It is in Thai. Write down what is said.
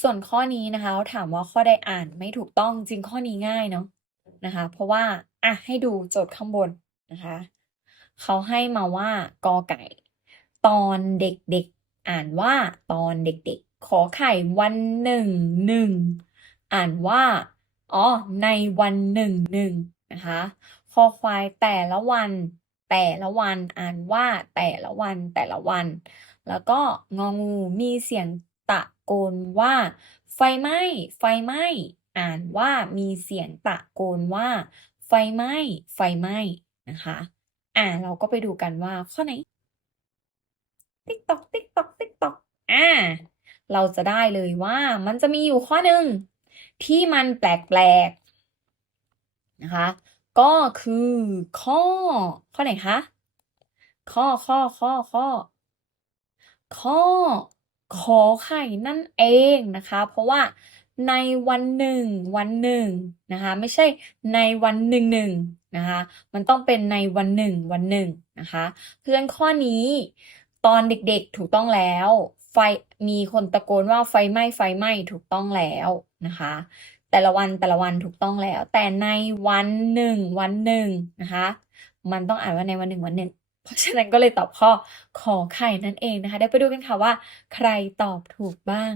ส่วนข้อนี้นะคะถามว่าข้อใดอ่านไม่ถูกต้องจริงข้อนี้ง่ายเนาะนะคะ เพราะว่าอะให้ดูโจทย์ข้างบนนะคะเขาให้มาว่ากอไก่ ตอนเด็กๆ อ่านว่าตอนเด็กๆ ขอไข่วันหนึ่งหนึ่งอ่านว่าอ๋อในวันหนึ่งหนึ่งนะคะคอควายแต่ละวัน แต่ละวันอ่านว่าแต่ละวันแต่ละวัน แล้วก็งองูมีเสียง โกนว่า ไฟไหม้ ไฟไหม้ อ่านว่ามีเสียงตะโกนว่า ไฟไหม้ ไฟไหม้นะคะ อ่าเราก็ไปดูกันว่าข้อไหน ติ๊กตอกติ๊กตอกติ๊กตอกอ่าเราจะได้เลยว่ามันจะมีอยู่ข้อหนึ่งที่มันแปลกๆนะคะ ก็คือข้อ ข้อไหนคะ ข้อข้อข้อข้อข้อ ขอไข่นั่นเองนะคะ เพราะว่าในวันหนึ่งวันหนึ่งนะคะไม่ใช่ในวันหนึ่งหนึ่งนะคะมันต้องเป็นในวันหนึ่งวันหนึ่งนะคะเพราะฉะนั้นข้อนี้ตอนเด็กๆถูกต้องแล้ว ไฟมีคนตะโกนว่าไฟไหม้ไฟไหม้ถูกต้องแล้วนะคะ แต่ละวันแต่ละวันถูกต้องแล้ว แต่ในวันหนึ่งวันหนึ่งนะคะ มันต้องอ่านว่าในวันหนึ่งวันหนึ่ง เพราะฉะนั้นก็เลยตอบข้อขอไข่นั่นเองนะคะ เดี๋ยวไปดูกันค่ะว่า ใครตอบถูกบ้าง